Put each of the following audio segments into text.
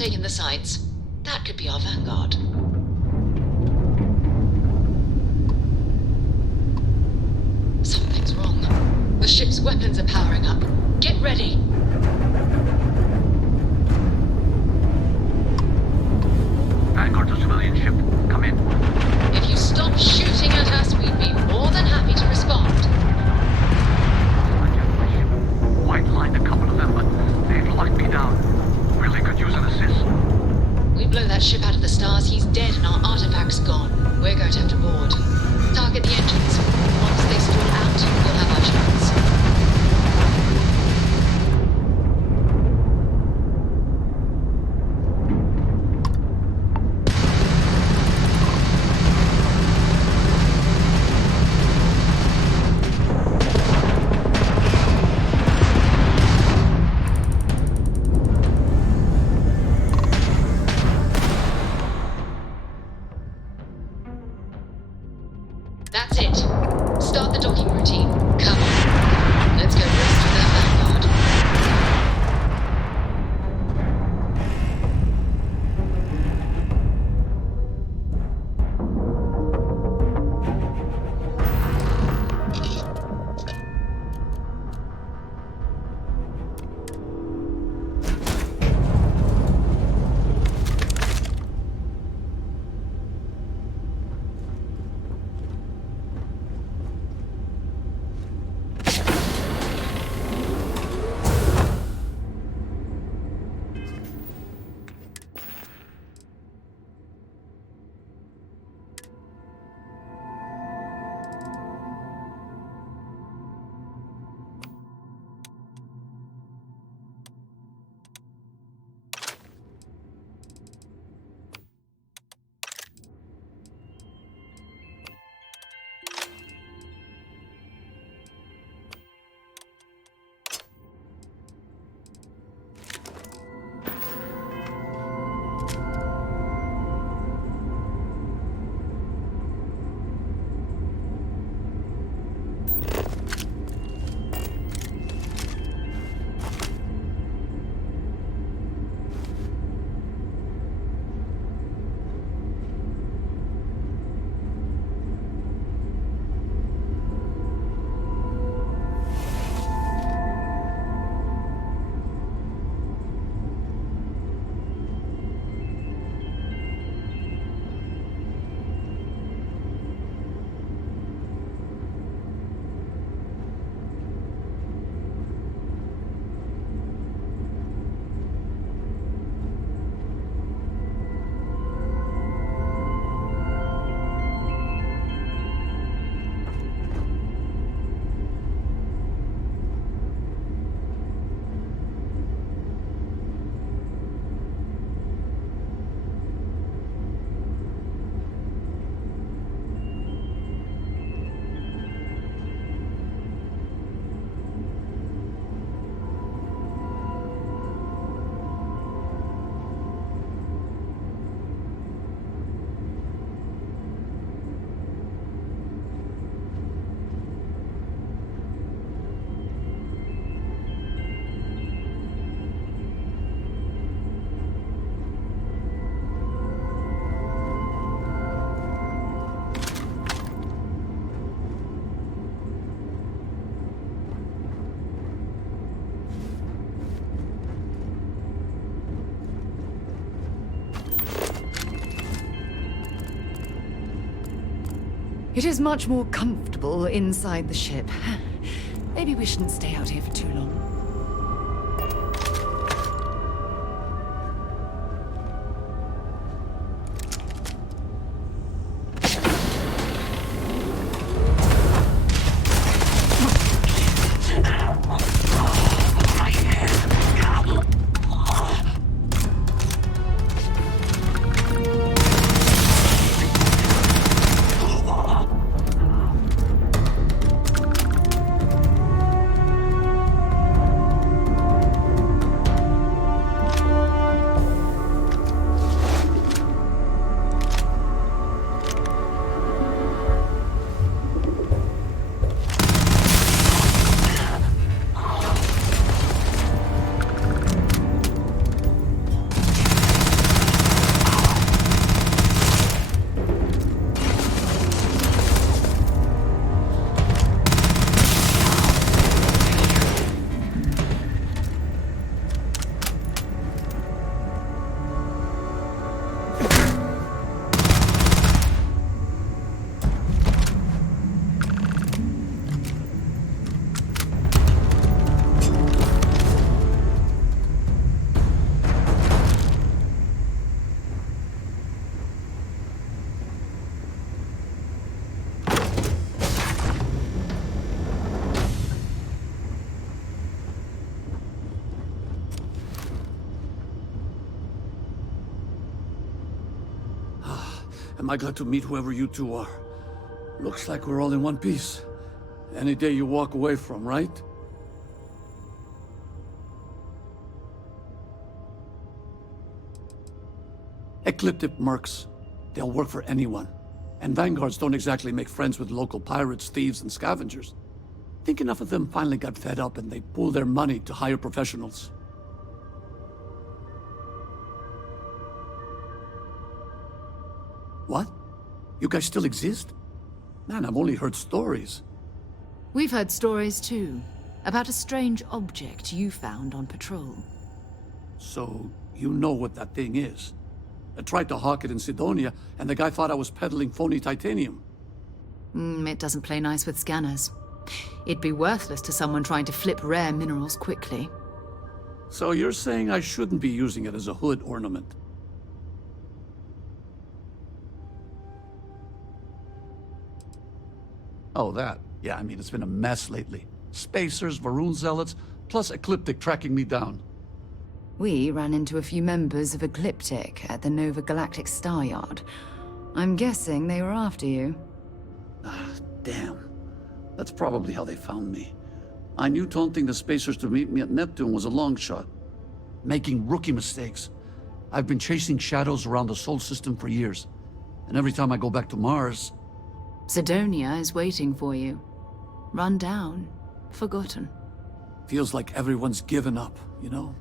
taking the sights. That could be our vanguard. Something's wrong. The ship's weapons are powering up. Get ready! Vanguard to civilian ship. Come in. If you stop shooting at us, we'd be more than happy to respond. White lined a couple of them, but they've locked me down. Really could use an assist. We blow that ship out of the stars, he's dead and our artifact's gone. We're going to have to board. Target the engines. Once they stall out, we'll have our chance. That's it. Start the docking routine. Come on. Let's go rescue that vanguard. It is much more comfortable inside the ship. Maybe we shouldn't stay out here for too long. Am I glad to meet whoever you two are. Looks like we're all in one piece. Any day you walk away from, right? Ecliptic mercs. They'll work for anyone. And vanguards don't exactly make friends with local pirates, thieves, and scavengers. Think enough of them finally got fed up and they pooled their money to hire professionals. What? You guys still exist? Man, I've only heard stories. We've heard stories too, about a strange object you found on patrol. So, you know what that thing is? I tried to hawk it in Sidonia, and the guy thought I was peddling phony titanium. It doesn't play nice with scanners. It'd be worthless to someone trying to flip rare minerals quickly. So you're saying I shouldn't be using it as a hood ornament? Oh, that. Yeah, I mean, it's been a mess lately. Spacers, Varun zealots, plus Ecliptic tracking me down. We ran into a few members of Ecliptic at the Nova Galactic Star Yard. I'm guessing they were after you. Ah, damn. That's probably how they found me. I knew taunting the Spacers to meet me at Neptune was a long shot. Making rookie mistakes. I've been chasing shadows around the Sol system for years. And every time I go back to Mars... Sidonia is waiting for you. Run down. Forgotten. Feels like everyone's given up, you know?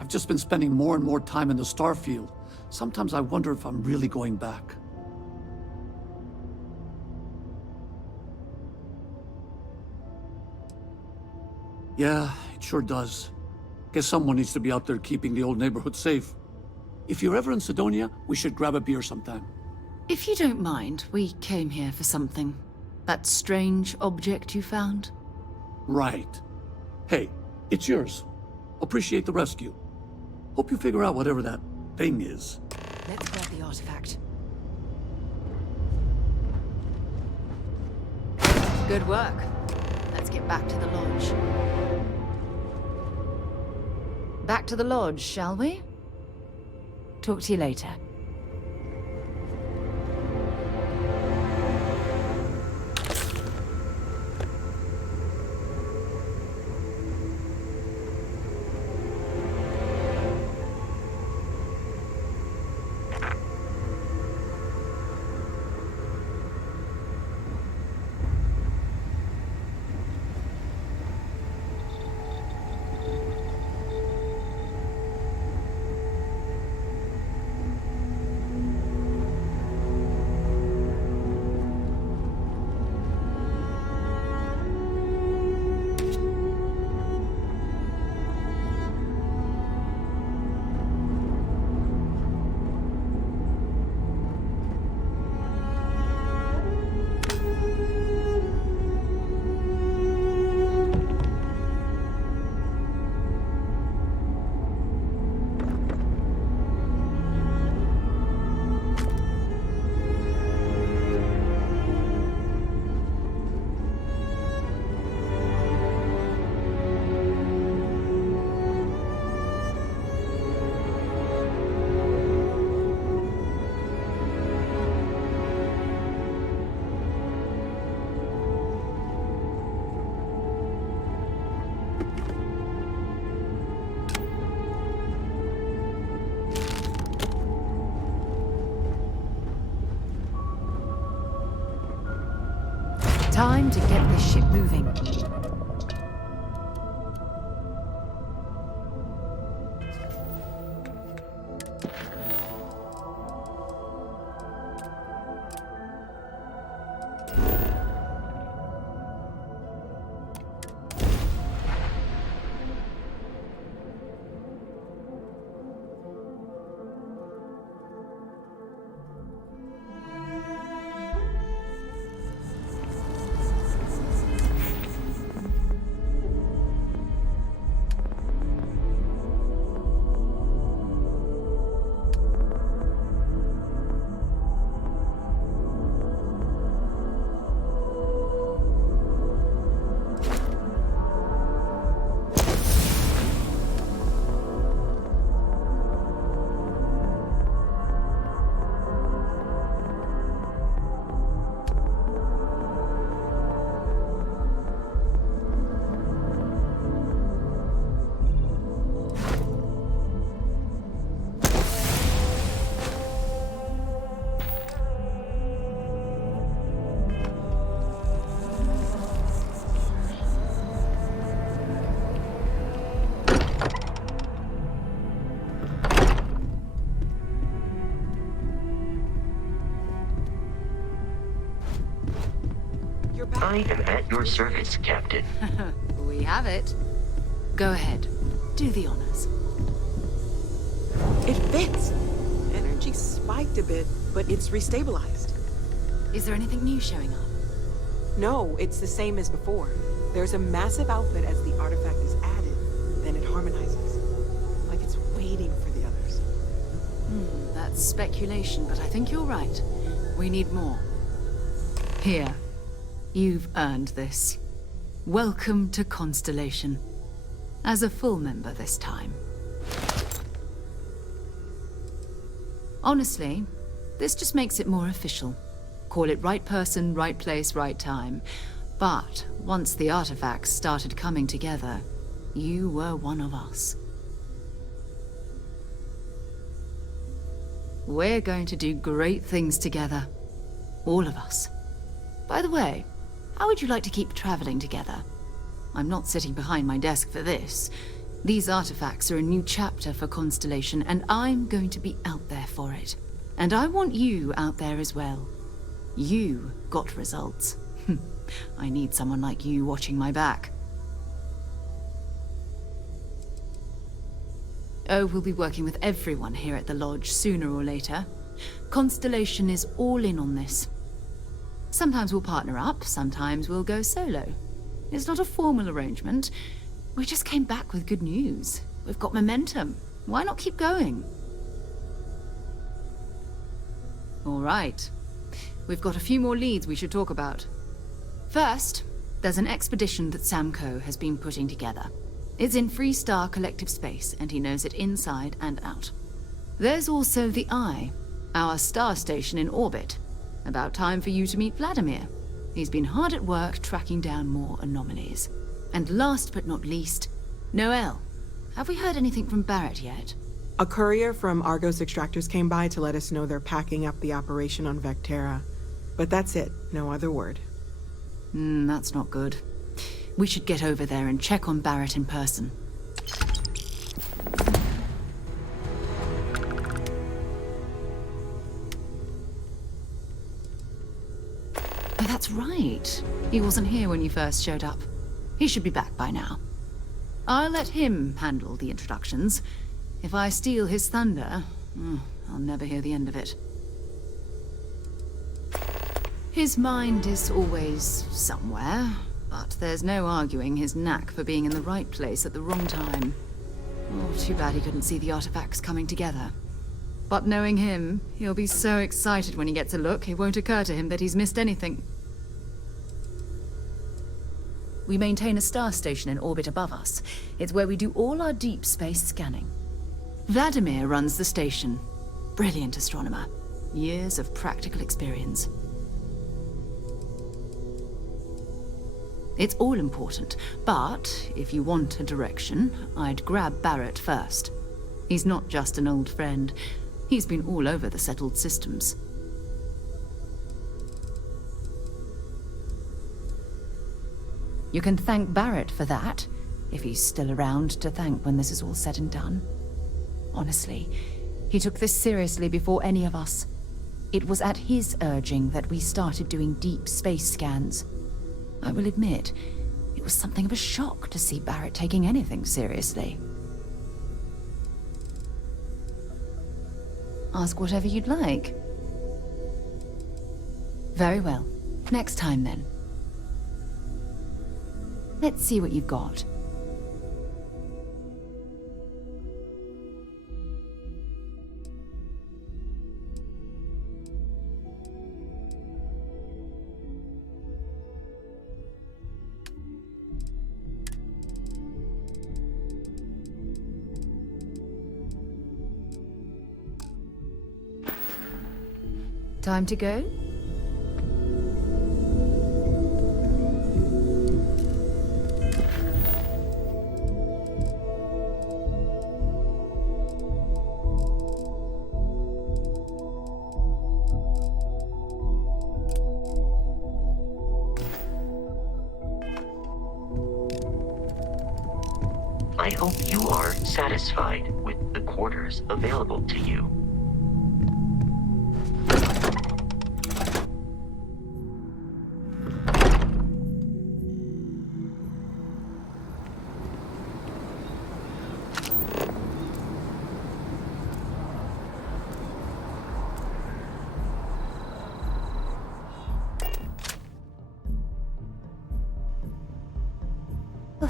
I've just been spending more and more time in the Starfield. Sometimes I wonder if I'm really going back. Yeah, it sure does. Guess someone needs to be out there keeping the old neighborhood safe. If you're ever in Sidonia, we should grab a beer sometime. If you don't mind, we came here for something. That strange object you found? Right. Hey, it's yours. Appreciate the rescue. Hope you figure out whatever that thing is. Let's grab the artifact. Good work. Let's get back to the lodge. Back to the lodge, shall we? Talk to you later. Time to get this ship moving. you're back. I am at your service, Captain. We have it. Go ahead. Do the honors. It fits. Energy spiked a bit, but it's restabilized. Is there anything new showing up? No, it's the same as before. There's a massive output as the artifact is added, then it harmonizes. Like it's waiting for the others. That's speculation, but I think you're right. We need more. Here. You've earned this. Welcome to Constellation. As a full member this time. Honestly, this just makes it more official. Call it right person, right place, right time. But once the artifacts started coming together, you were one of us. We're going to do great things together. All of us. By the way, how would you like to keep traveling together? I'm not sitting behind my desk for this. These artifacts are a new chapter for Constellation, and I'm going to be out there for it. And I want you out there as well. You got results. I need someone like you watching my back. Oh, we'll be working with everyone here at the Lodge sooner or later. Constellation is all in on this. Sometimes we'll partner up, sometimes we'll go solo. It's not a formal arrangement. We just came back with good news. We've got momentum. Why not keep going? All right. We've got a few more leads we should talk about. First, there's an expedition that Samco has been putting together. It's in Freestar Collective Space, and he knows it inside and out. There's also the Eye, our star station in orbit. About time for you to meet Vladimir. He's been hard at work tracking down more anomalies. And last but not least, Noel. Have we heard anything from Barrett yet? A courier from Argos Extractors came by to let us know they're packing up the operation on Vectera. But that's it, no other word. That's not good. We should get over there and check on Barrett in person. Oh, that's right. He wasn't here when you first showed up. He should be back by now. I'll let him handle the introductions. If I steal his thunder, I'll never hear the end of it. His mind is always somewhere, but there's no arguing his knack for being in the right place at the wrong time. Oh, too bad he couldn't see the artifacts coming together. But knowing him, he'll be so excited when he gets a look, it won't occur to him that he's missed anything. We maintain a star station in orbit above us. It's where we do all our deep space scanning. Vladimir runs the station. Brilliant astronomer. Years of practical experience. It's all important, but if you want a direction, I'd grab Barrett first. He's not just an old friend. He's been all over the settled systems. You can thank Barrett for that, if he's still around to thank when this is all said and done. Honestly, he took this seriously before any of us. It was at his urging that we started doing deep space scans. I will admit, it was something of a shock to see Barrett taking anything seriously. Ask whatever you'd like. Very well. Next time, then. Let's see what you've got. Time to go? I hope you are satisfied with the quarters available to you.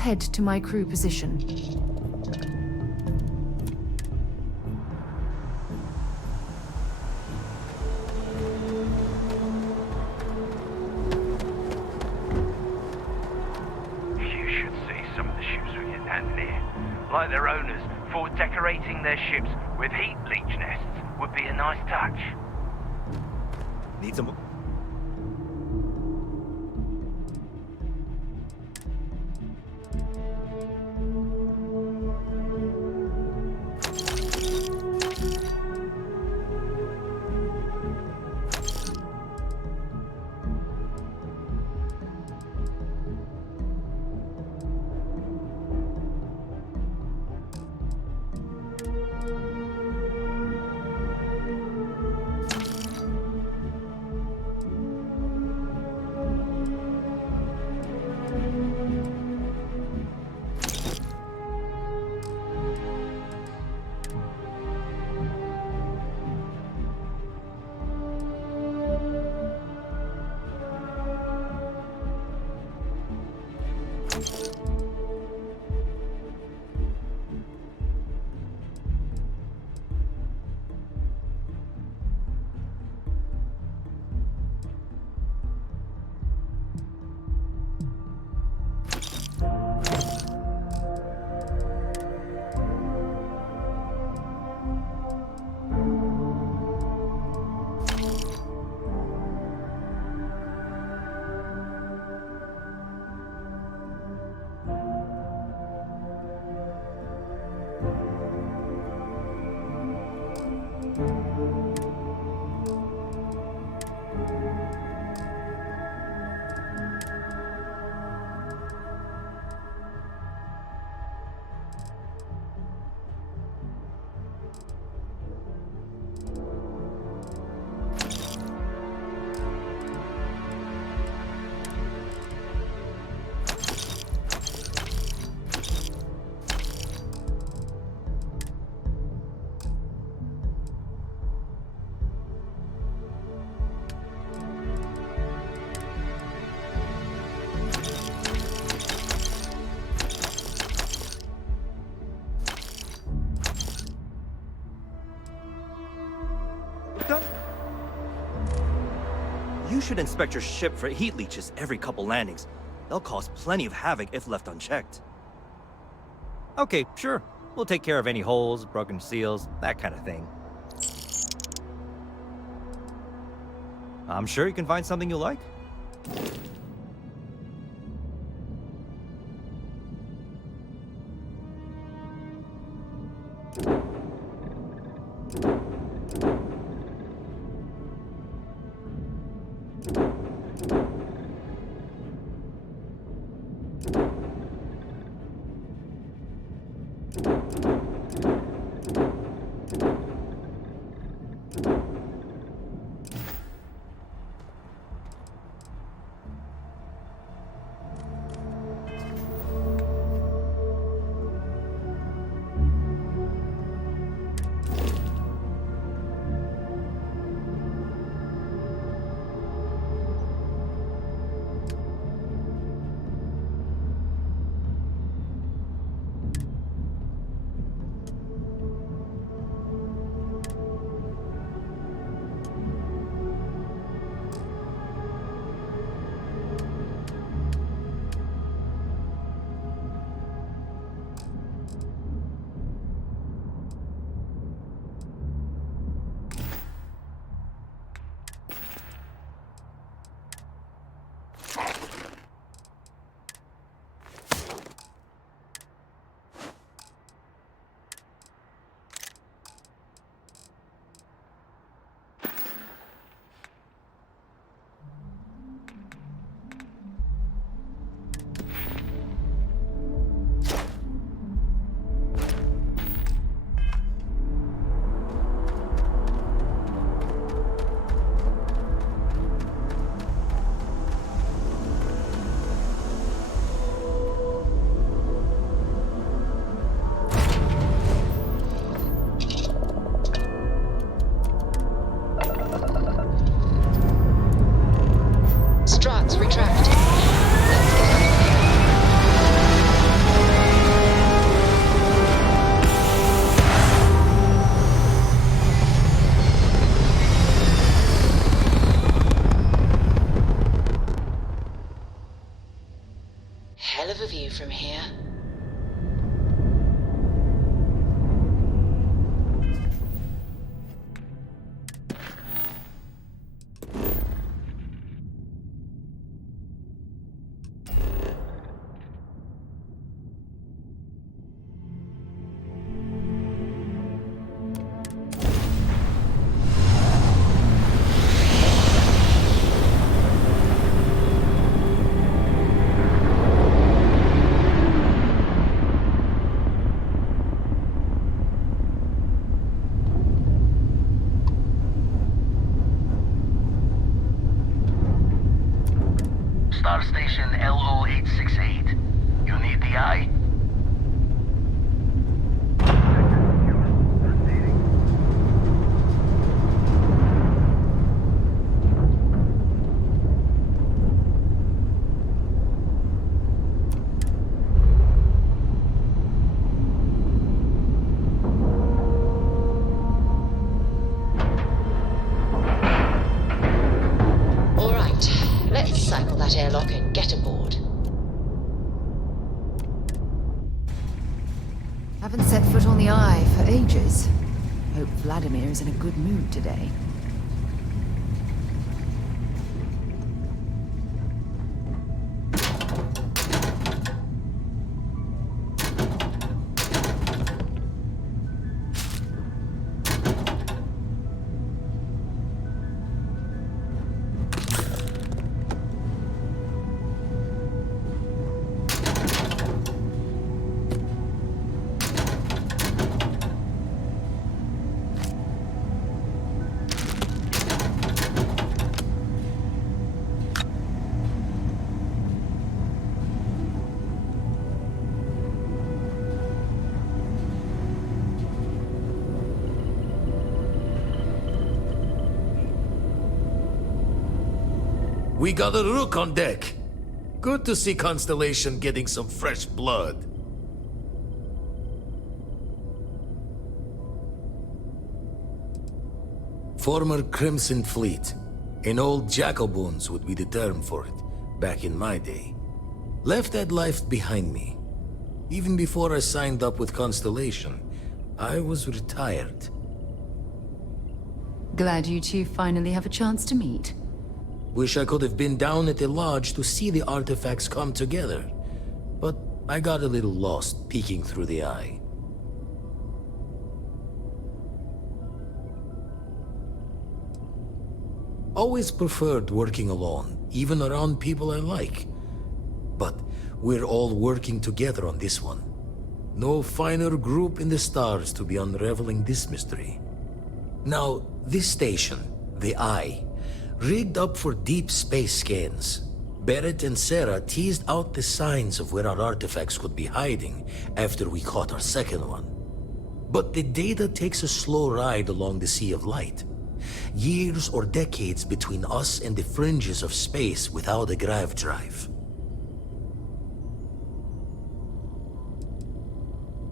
head to my crew position. You should see some of the ships we get landing here. Like their owners, thought decorating their ships with heat leech nests would be a nice touch. Need some... Done. You should inspect your ship for heat leeches every couple landings. They'll cause plenty of havoc if left unchecked. Okay, sure. We'll take care of any holes, broken seals, that kind of thing. I'm sure you can find something you like. from here. Star Station LO868. You need the eye? All right, let's cycle that airlock and get aboard. Haven't set foot on the Eye for ages. Hope Vladimir is in a good mood today. We got a rook on deck. Good to see Constellation getting some fresh blood. Former Crimson Fleet. An old jackalbones would be the term for it, back in my day. Left that life behind me. Even before I signed up with Constellation, I was retired. Glad you two finally have a chance to meet. Wish I could have been down at the lodge to see the artifacts come together. But I got a little lost peeking through the eye. Always preferred working alone, even around people I like. But we're all working together on this one. No finer group in the stars to be unraveling this mystery. Now, this station, the Eye, rigged up for deep space scans. Barrett and Sarah teased out the signs of where our artifacts could be hiding after we caught our second one. But the data takes a slow ride along the Sea of Light. Years or decades between us and the fringes of space without a grav drive.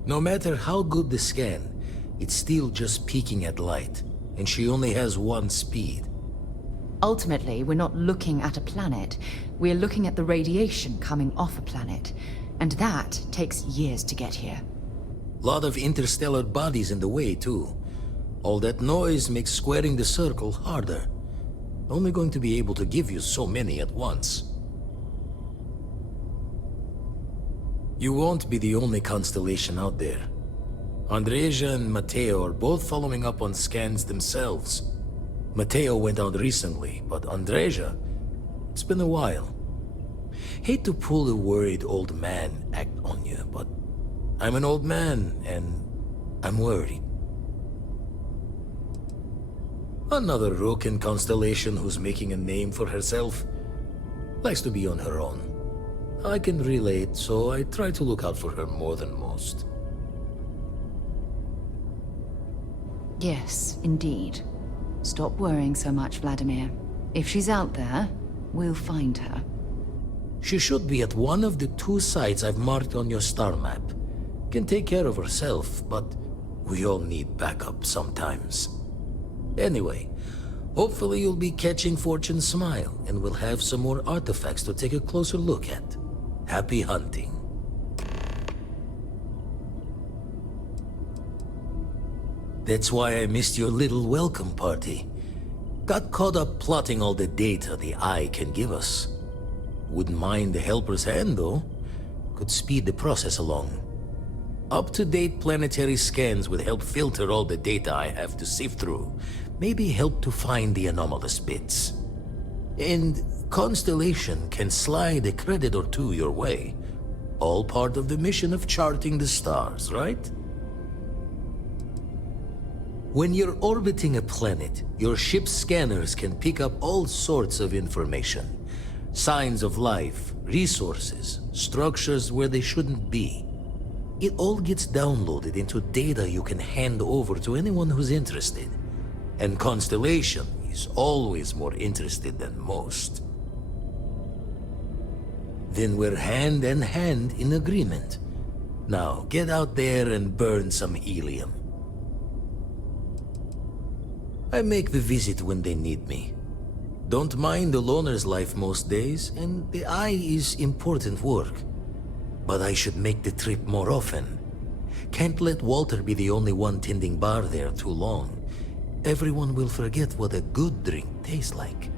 No matter how good the scan, it's still just peeking at light, and she only has one speed. Ultimately, we're not looking at a planet. We're looking at the radiation coming off a planet. And that takes years to get here. Lot of interstellar bodies in the way, too. All that noise makes squaring the circle harder. Only going to be able to give you so many at once. You won't be the only constellation out there. Andreja and Matteo are both following up on scans themselves. Matteo went out recently, but Andreja, it's been a while. Hate to pull a worried old man act on you, but I'm an old man, and I'm worried. Another rook in Constellation who's making a name for herself. Likes to be on her own. I can relate, so I try to look out for her more than most. Yes, indeed. Stop worrying so much, Vladimir. If she's out there, we'll find her. She should be at one of the 2 sites I've marked on your star map. Can take care of herself, but we all need backup sometimes. Anyway, hopefully you'll be catching Fortune's smile, and we'll have some more artifacts to take a closer look at. Happy hunting. That's why I missed your little welcome party. Got caught up plotting all the data the Eye can give us. Wouldn't mind a helper's hand, though. Could speed the process along. Up-to-date planetary scans would help filter all the data I have to sift through. Maybe help to find the anomalous bits. And Constellation can slide a credit or two your way. All part of the mission of charting the stars, right? When you're orbiting a planet, your ship's scanners can pick up all sorts of information. Signs of life, resources, structures where they shouldn't be. It all gets downloaded into data you can hand over to anyone who's interested. And Constellation is always more interested than most. Then we're hand in hand in agreement. Now, get out there and burn some helium. I make the visit when they need me. Don't mind the loner's life most days, and the Eye is important work. But I should make the trip more often. Can't let Walter be the only one tending bar there too long. Everyone will forget what a good drink tastes like.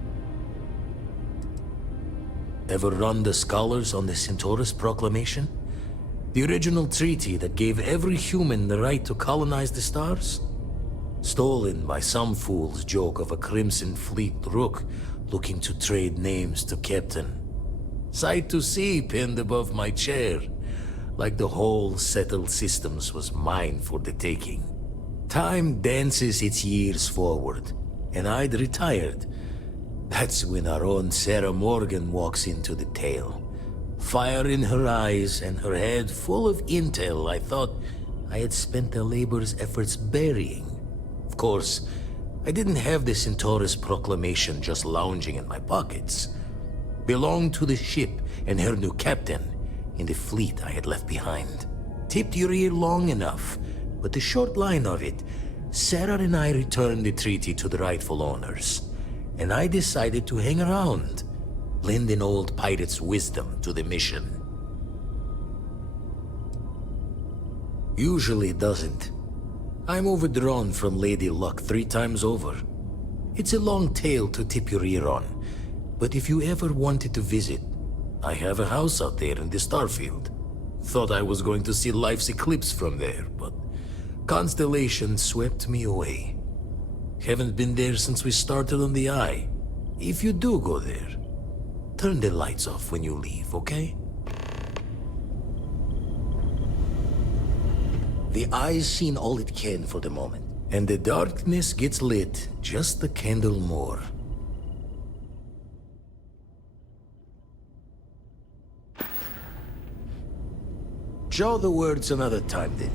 Ever run the scholars on the Centaurus Proclamation? The original treaty that gave every human the right to colonize the stars? Stolen by some fool's joke of a Crimson Fleet rook looking to trade names to Captain. Sight to see pinned above my chair, like the whole settled systems was mine for the taking. Time dances its years forward, and I'd retired. That's when our own Sarah Morgan walks into the tale. Fire in her eyes and her head full of intel I thought I had spent the labor's efforts burying. Of course, I didn't have the Centaurus Proclamation just lounging in my pockets. Belonged to the ship and her new captain in the fleet I had left behind. Tipped your ear long enough, but the short line of it, Sarah and I returned the treaty to the rightful owners, and I decided to hang around, lend an old pirate's wisdom to the mission. Usually doesn't. I'm overdrawn from Lady Luck 3 times over. It's a long tale to tip your ear on, but if you ever wanted to visit, I have a house out there in the Starfield. Thought I was going to see life's eclipse from there, but Constellation swept me away. Haven't been there since we started on the Eye. If you do go there, turn the lights off when you leave, okay? The Eye's seen all it can for the moment, and the darkness gets lit just a candle more. Show the words another time, then.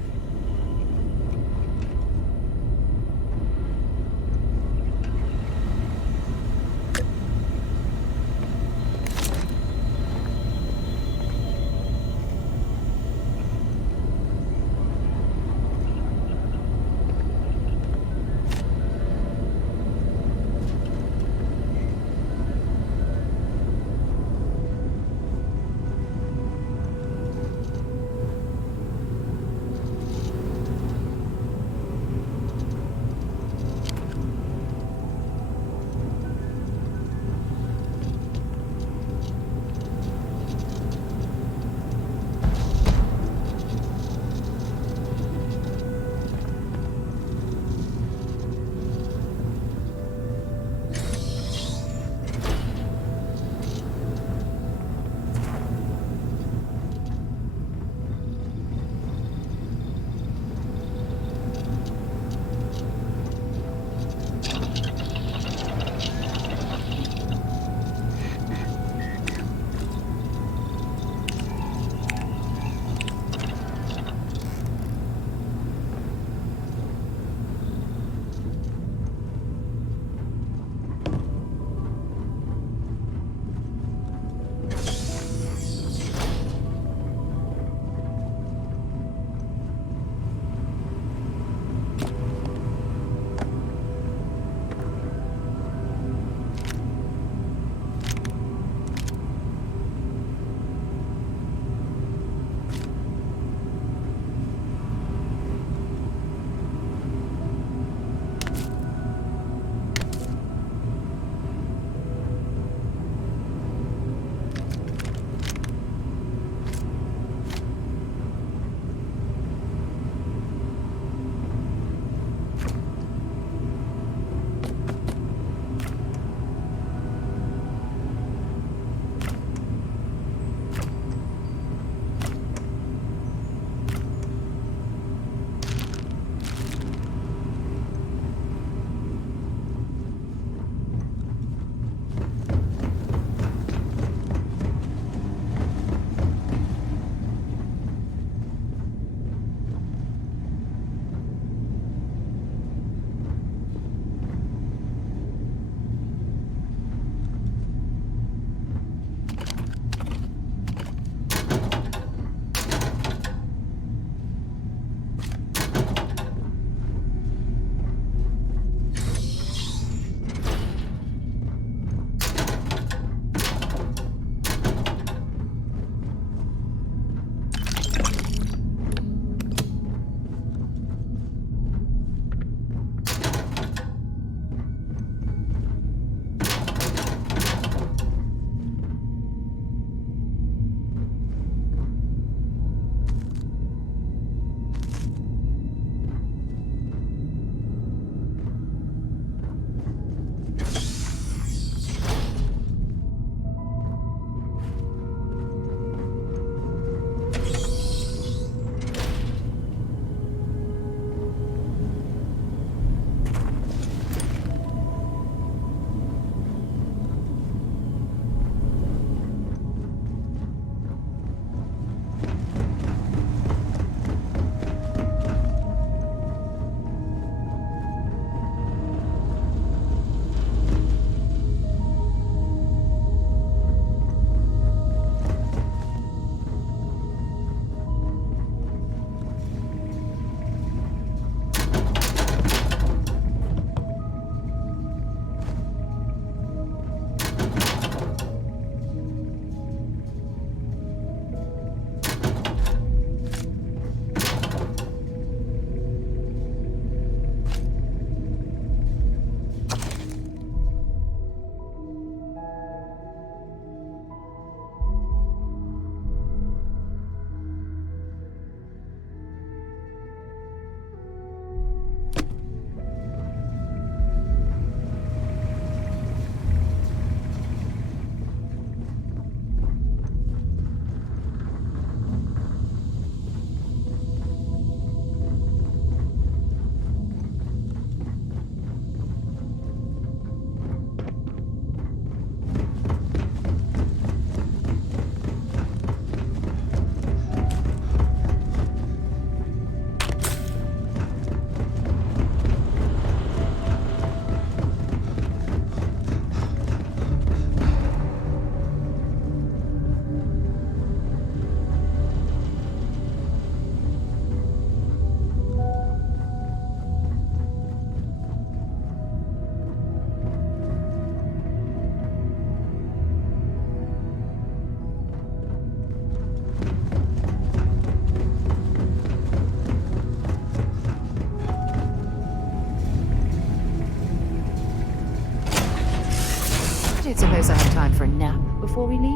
don't suppose I have time for a nap before we leave?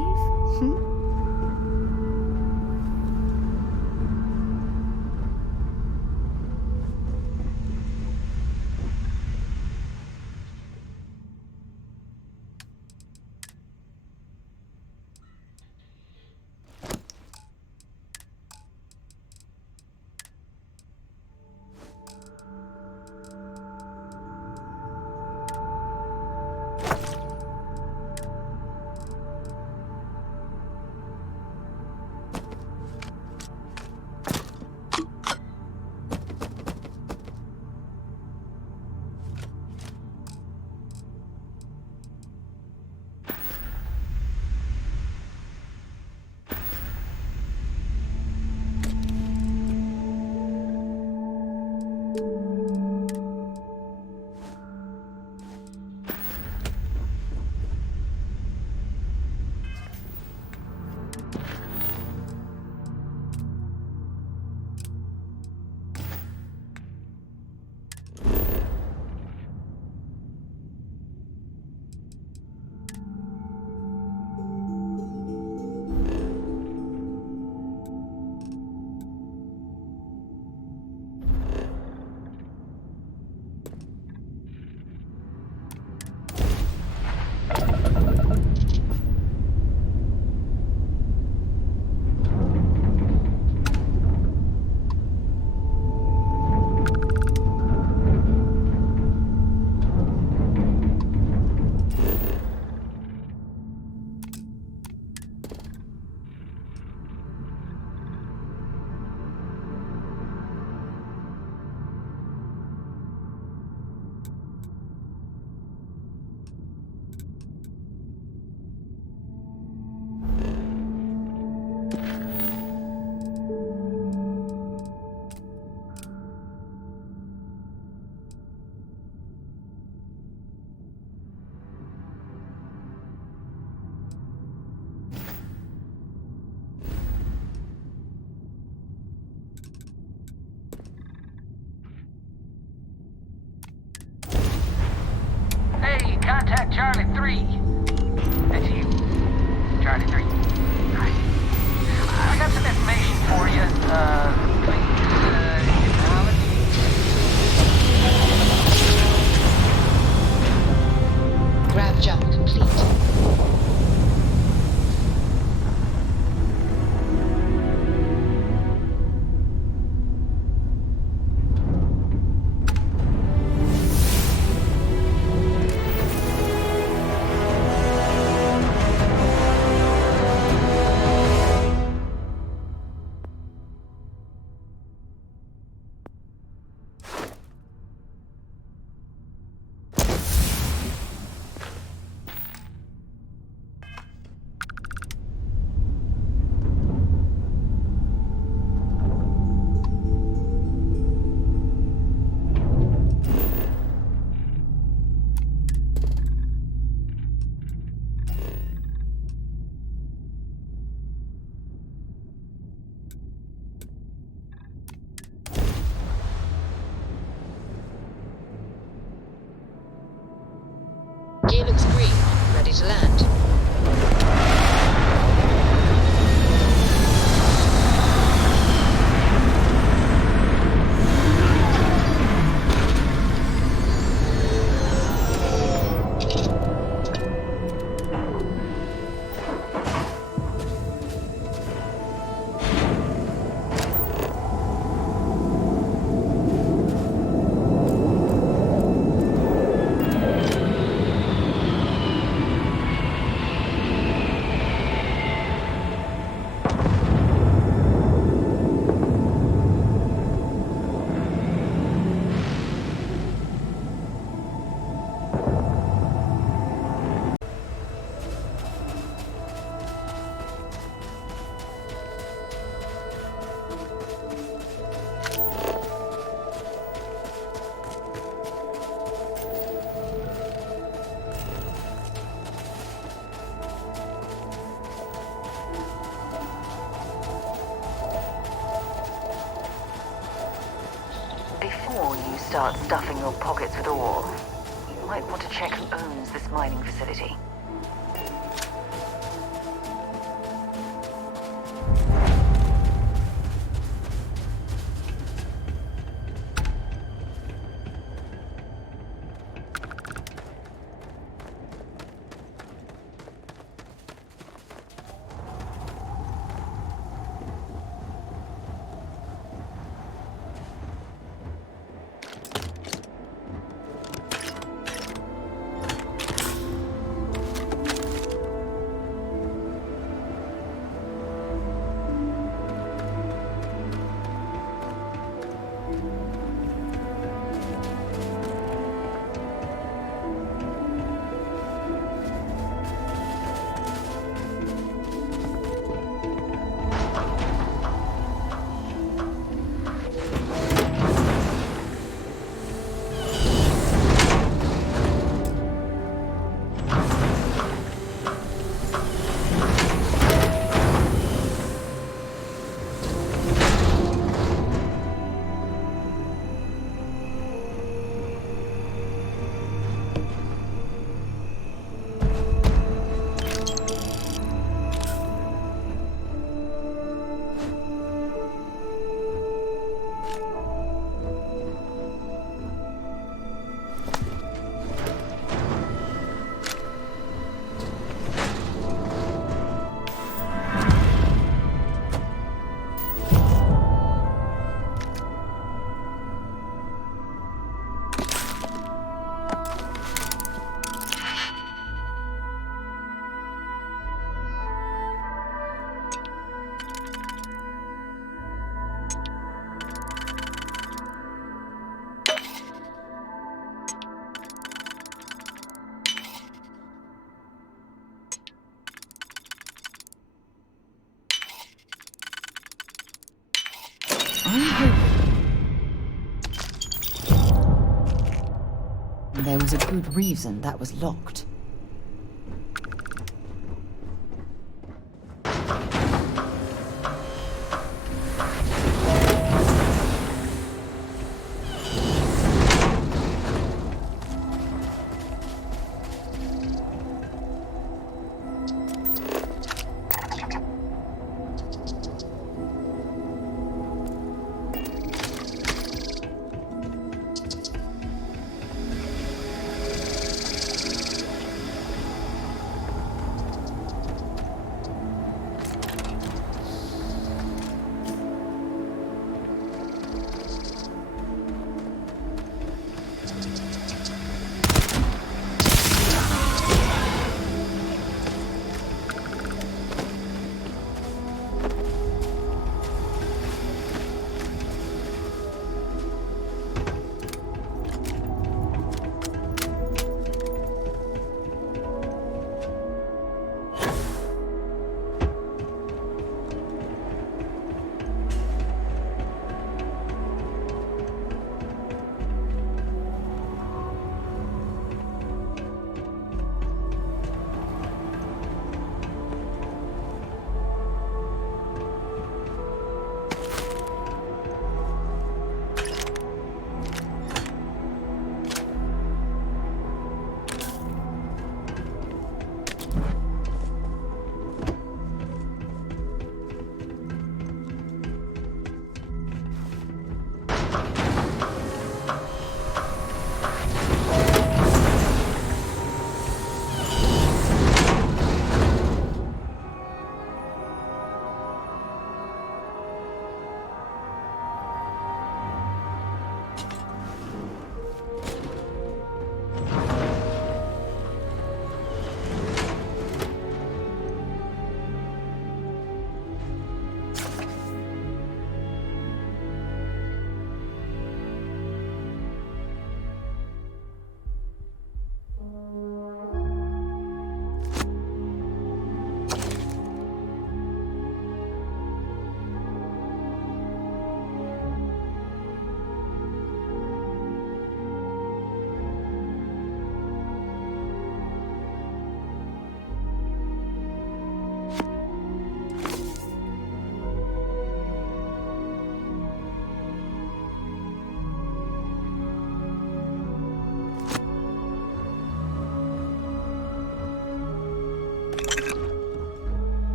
Hmm? Hey, contact Charlie 3. That's you. Charlie 3. Nice. I got some information for you. Please, acknowledge. Grav jump complete. Gear looks green, ready to land. Before you start stuffing your pockets with ore, you might want to check who owns this mining facility. was a good reason that was locked.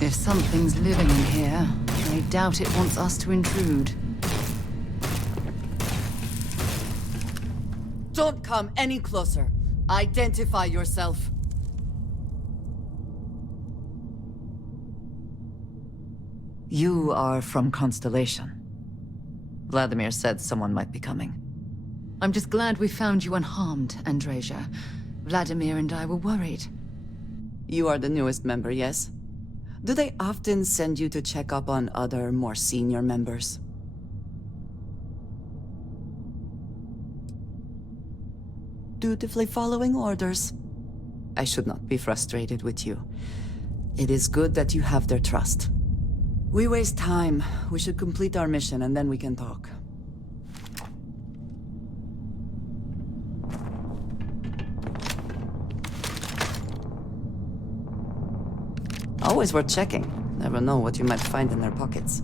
If something's living in here, I doubt it wants us to intrude. Don't come any closer. Identify yourself. You are from Constellation. Vladimir said someone might be coming. I'm just glad we found you unharmed, Andreja. Vladimir and I were worried. You are the newest member, yes? Do they often send you to check up on other, more senior members? Dutifully following orders. I should not be frustrated with you. It is good that you have their trust. We waste time. We should complete our mission and then we can talk. Always worth checking. Never know what you might find in their pockets.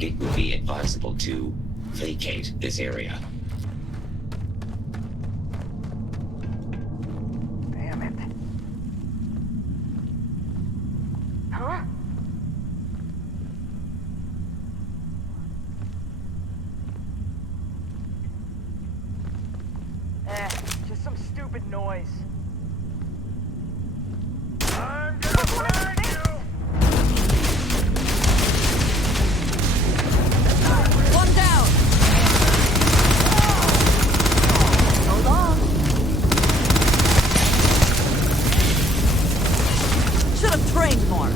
It would be advisable to vacate this area. Damn it. Huh? Just some stupid noise. I'm gonna burn you! One down! Hold on. Should have trained more.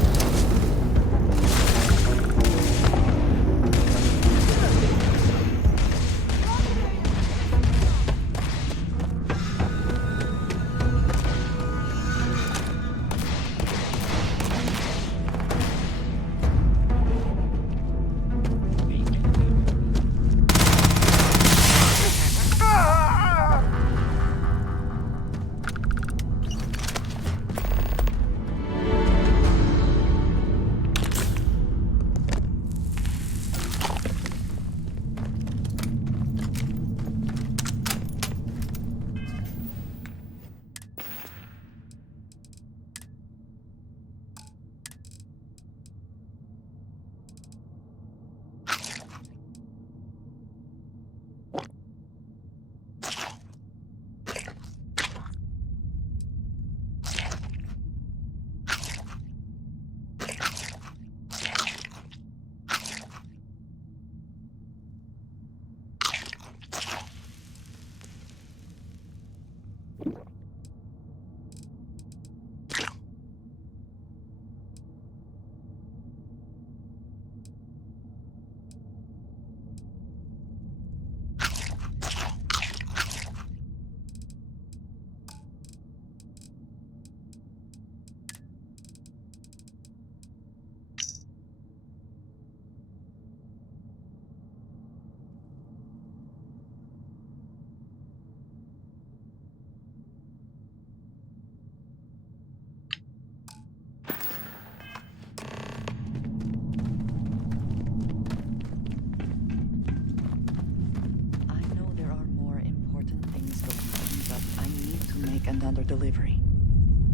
Another delivery.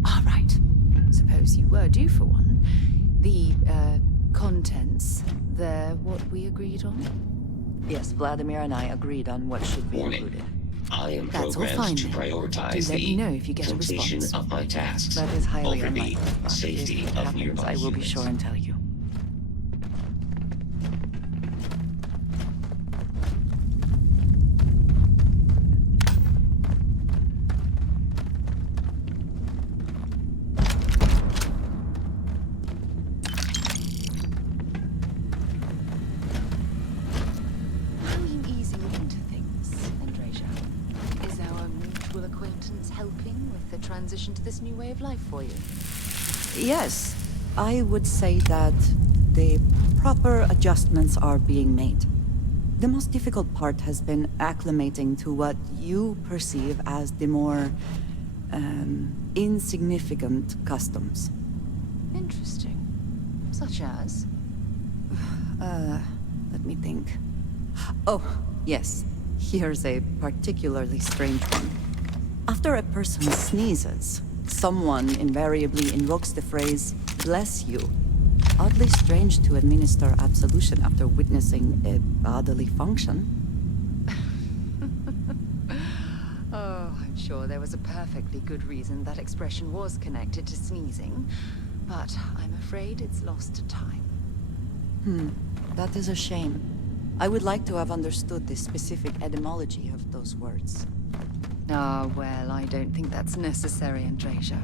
All right. Suppose you were due for one. The, contents, they're what we agreed on? Yes, Vladimir and I agreed on what should be Warning. included. I am That's all programmed fine to then. prioritize Do let me the know if you get a completion response. of my tasks That is highly over the unlikely, but safety if it of happens, nearby I will be humans. sure and tell you. How are you easing into things, Andreja? Is our mutual acquaintance helping with the transition to this new way of life for you? Yes, I would say that the proper adjustments are being made. The most difficult part has been acclimating to what you perceive as the more insignificant customs. Interesting. Such as? Let me think. Oh, yes. Here's a particularly strange one. After a person sneezes, someone invariably invokes the phrase, "bless you." Oddly strange to administer absolution after witnessing a bodily function. Oh, I'm sure there was a perfectly good reason that expression was connected to sneezing, but I'm afraid it's lost to time. That is a shame. I would like to have understood the specific etymology of those words. Ah, well, I don't think that's necessary, Andreja.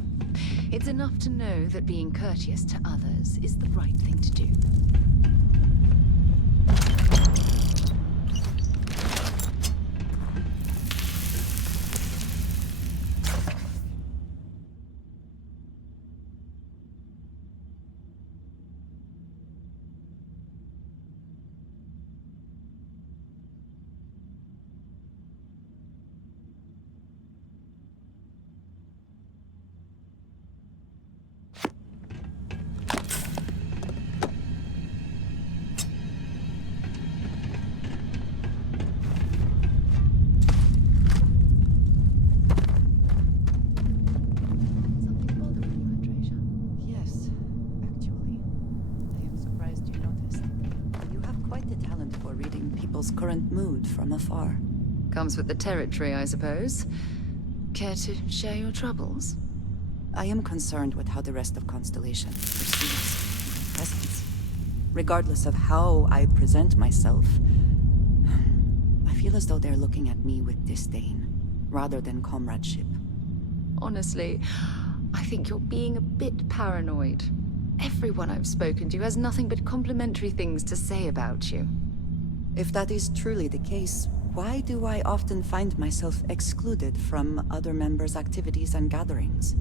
It's enough to know that being courteous to others is the right thing to do. Current mood from afar. Comes with the territory, I suppose. Care to share your troubles? I am concerned with how the rest of Constellation perceives my presence. Regardless of how I present myself, I feel as though they're looking at me with disdain, rather than comradeship. Honestly, I think you're being a bit paranoid. Everyone I've spoken to has nothing but complimentary things to say about you. If that is truly the case, why do I often find myself excluded from other members' activities and gatherings?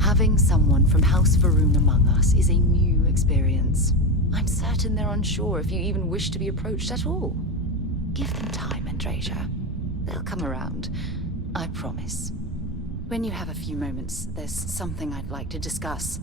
Having someone from House Varun among us is a new experience. I'm certain they're unsure if you even wish to be approached at all. Give them time, Andreja. They'll come around. I promise. When you have a few moments, there's something I'd like to discuss.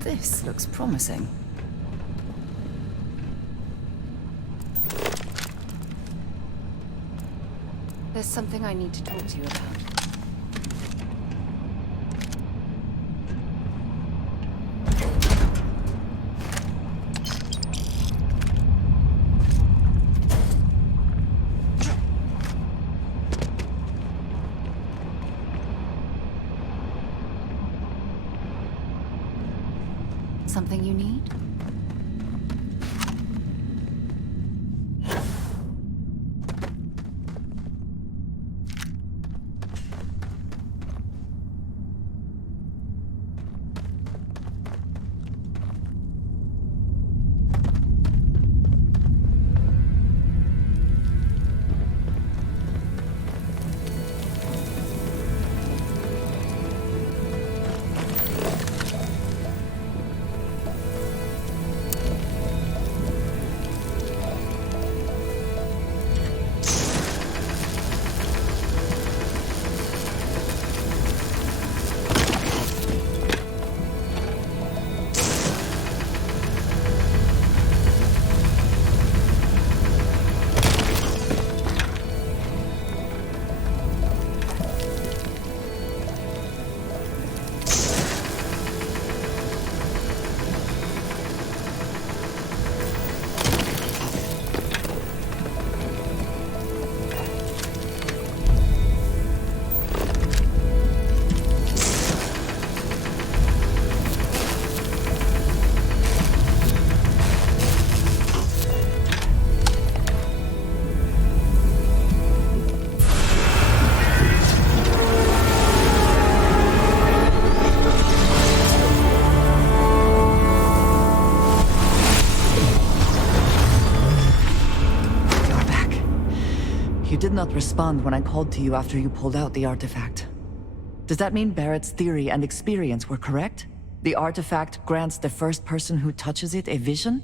This looks promising. There's something I need to talk to you about. Something you need? You did not respond when I called to you after you pulled out the artifact. Does that mean Barrett's theory and experience were correct? The artifact grants the first person who touches it a vision?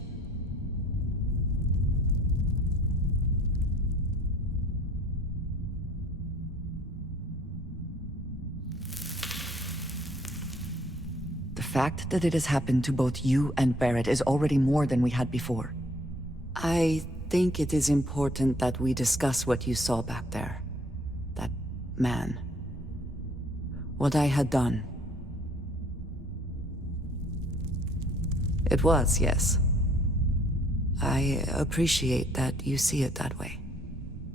The fact that it has happened to both you and Barrett is already more than we had before. I think it is important that we discuss what you saw back there. That man. What I had done. It was, yes. I appreciate that you see it that way.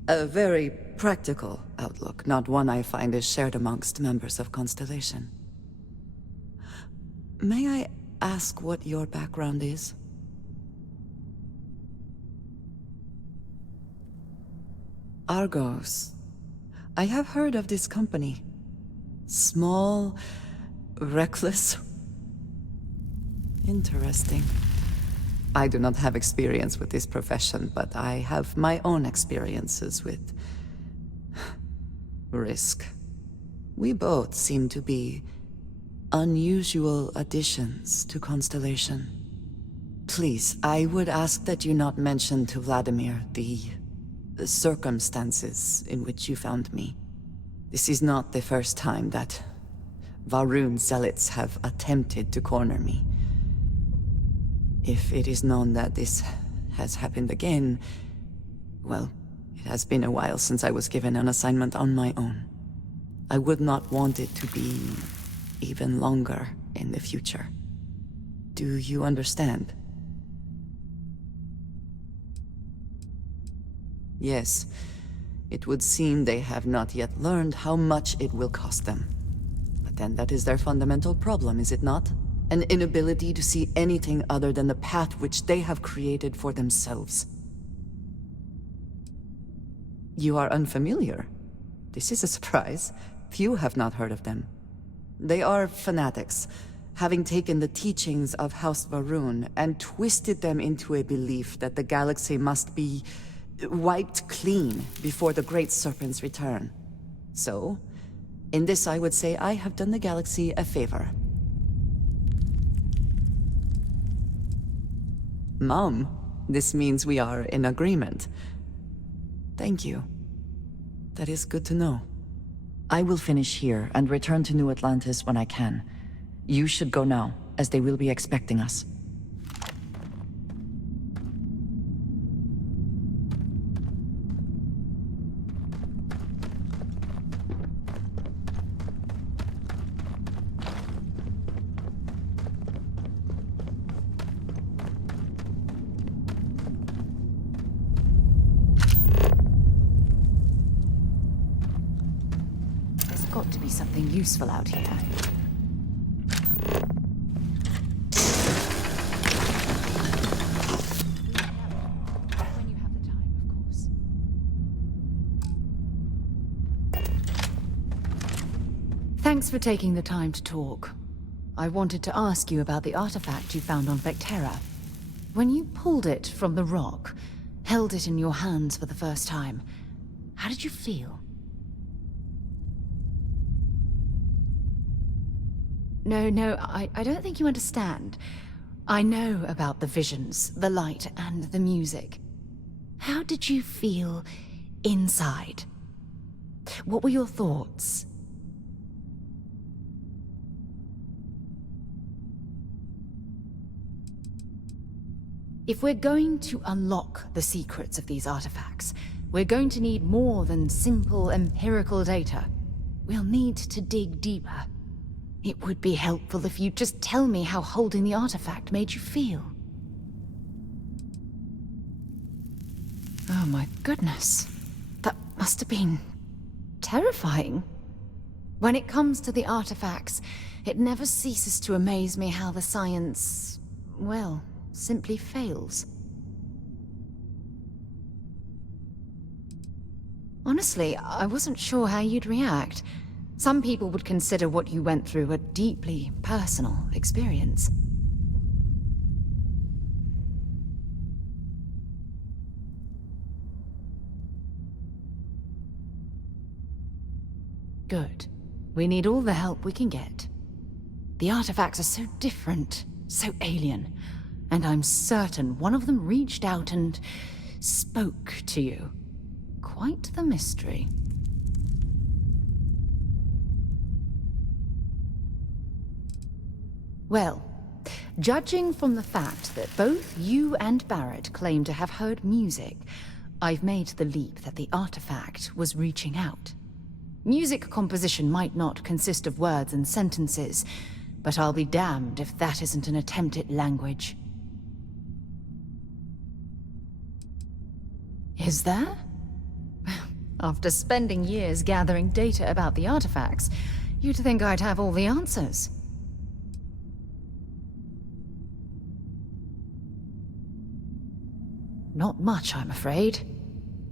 A very practical outlook, not one I find is shared amongst members of Constellation. May I ask what your background is? Argos. I have heard of this company. Small, reckless. Interesting. I do not have experience with this profession, but I have my own experiences with risk. We both seem to be unusual additions to Constellation. Please, I would ask that you not mention to Vladimir the circumstances in which you found me. This is not the first time that Va'ruun zealots have attempted to corner me. If it is known that this has happened again, well, it has been a while since I was given an assignment on my own. I would not want it to be even longer in the future. Do you understand? Yes, it would seem they have not yet learned how much it will cost them. But then that is their fundamental problem, is it not? An inability to see anything other than the path which they have created for themselves. You are unfamiliar. This is a surprise. Few have not heard of them. They are fanatics, having taken the teachings of House Va'ruun and twisted them into a belief that the galaxy must be wiped clean before the Great Serpent's return. So, in this I would say I have done the galaxy a favor. Mom, this means we are in agreement. Thank you. That is good to know. I will finish here and return to New Atlantis when I can. You should go now, as they will be expecting us. There's got to be something useful out here. When you have the time, of course. Thanks for taking the time to talk. I wanted to ask you about the artifact you found on Vectera. When you pulled it from the rock, held it in your hands for the first time, how did you feel? No, I don't think you understand. I know about the visions, the light, and the music. How did you feel inside? What were your thoughts? If we're going to unlock the secrets of these artifacts, we're going to need more than simple empirical data. We'll need to dig deeper. It would be helpful if you'd just tell me how holding the artifact made you feel. Oh my goodness. That must have been terrifying. When it comes to the artifacts, it never ceases to amaze me how the science, well, simply fails. Honestly, I wasn't sure how you'd react. Some people would consider what you went through a deeply personal experience. Good. We need all the help we can get. The artifacts are so different, so alien, and I'm certain one of them reached out and spoke to you. Quite the mystery. Well, judging from the fact that both you and Barrett claim to have heard music, I've made the leap that the artifact was reaching out. Music composition might not consist of words and sentences, but I'll be damned if that isn't an attempt at language. Is there? After spending years gathering data about the artifacts, you'd think I'd have all the answers. Not much, I'm afraid.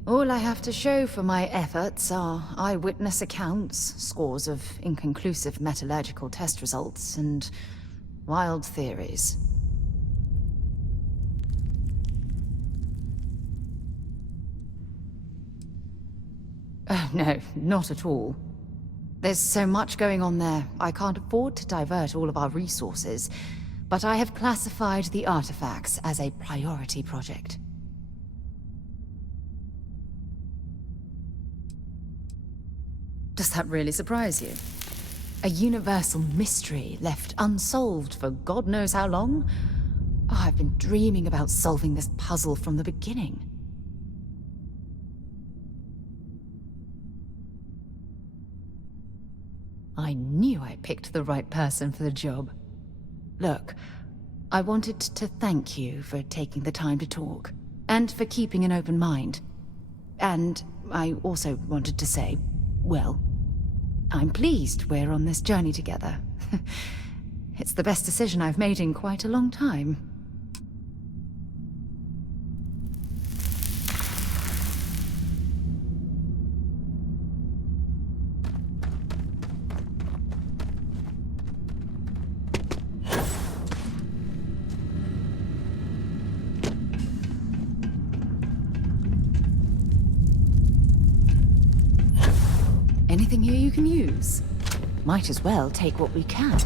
All I have to show for my efforts are eyewitness accounts, scores of inconclusive metallurgical test results, and wild theories. Oh, no, not at all. There's so much going on there, I can't afford to divert all of our resources, but I have classified the artifacts as a priority project. Does that really surprise you? A universal mystery left unsolved for God knows how long? Oh, I've been dreaming about solving this puzzle from the beginning. I knew I picked the right person for the job. Look, I wanted to thank you for taking the time to talk, and for keeping an open mind. And I also wanted to say, well, I'm pleased we're on this journey together. It's the best decision I've made in quite a long time. Anything here you can use? Might as well take what we can.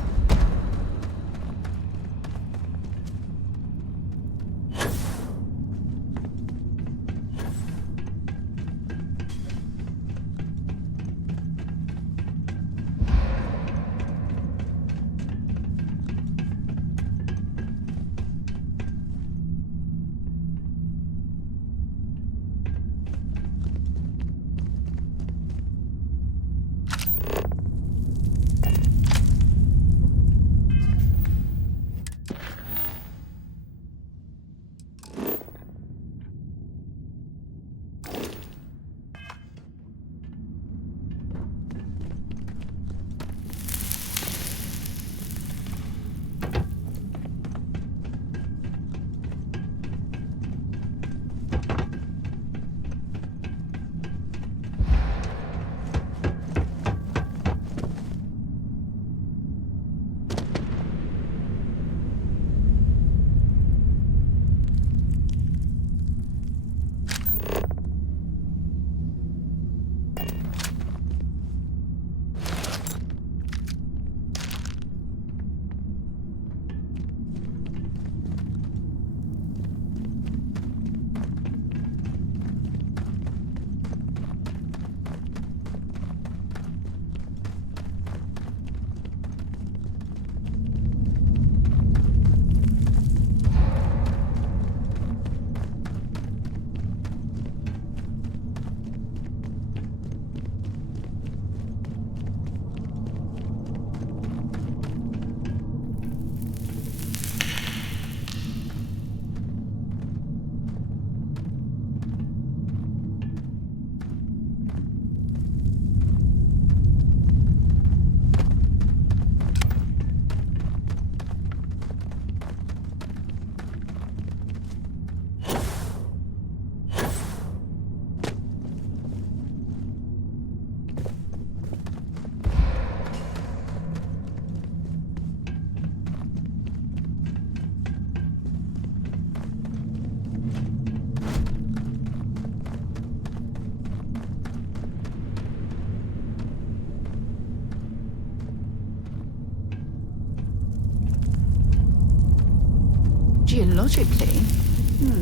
Geologically,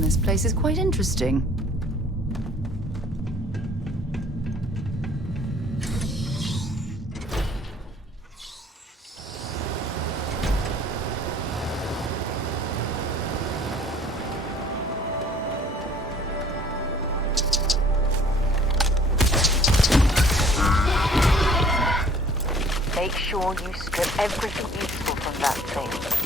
this place is quite interesting. Make sure you strip everything useful from that thing.